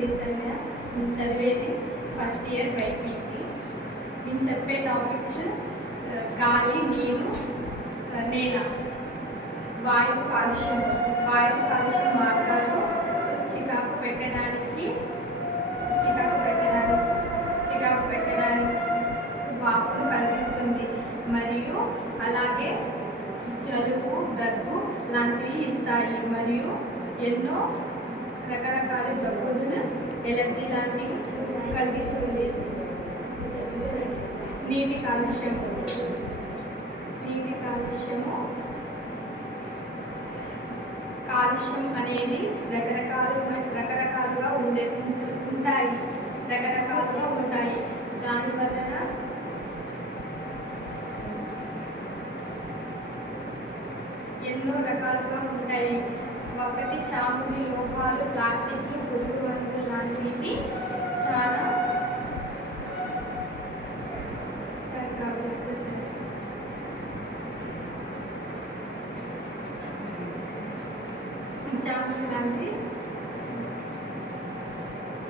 శ్రీశైల్య. నేను చదివేది first year BiPC. నేను చెప్పే టాపిక్స్ గాలి, నీరు, నేల, వాయువు కాలుష్యం మార్గాలు చికాకు పెట్టడానికి వాపును కలిగిస్తుంది మరియు అలాగే జలుబు, దగ్గు లాంటివి ఇస్తాయి మరియు ఎన్నో రకరకాల జబ్బులను, ఎలర్జీ లాంటివి కలిగిస్తుంది. నీటి కాలుష్యము అనేది రకరకాలుగా ఉంటాయి. దాని వలన ఎన్నో రకాలుగా ఉంటాయి. ఒకటి చాముడి, లోహాలు, ప్లాస్టిక్లు, పురుగు మందులు లాంటివి చాలా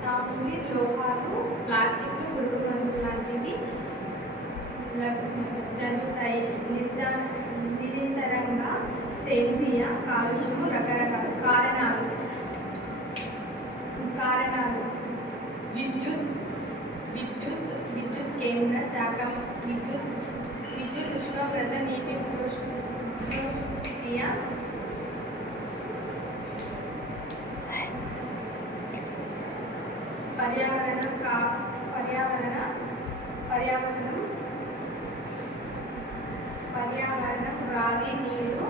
చాముడి, లోహాలు, ప్లాస్టిక్లు, పురుగు మందులు లాంటివి జరుగుతాయి. నిరంతరంగా సేంద్రియ కాలుష్యము రకరకాల కారణాలు విద్యుత్ కేంద్ర శాఖం, విద్యుత్ ఉష్ణోగ్రత, నీటి ప్రక్రియ, పర్యావరణం, గాలి, నీరు,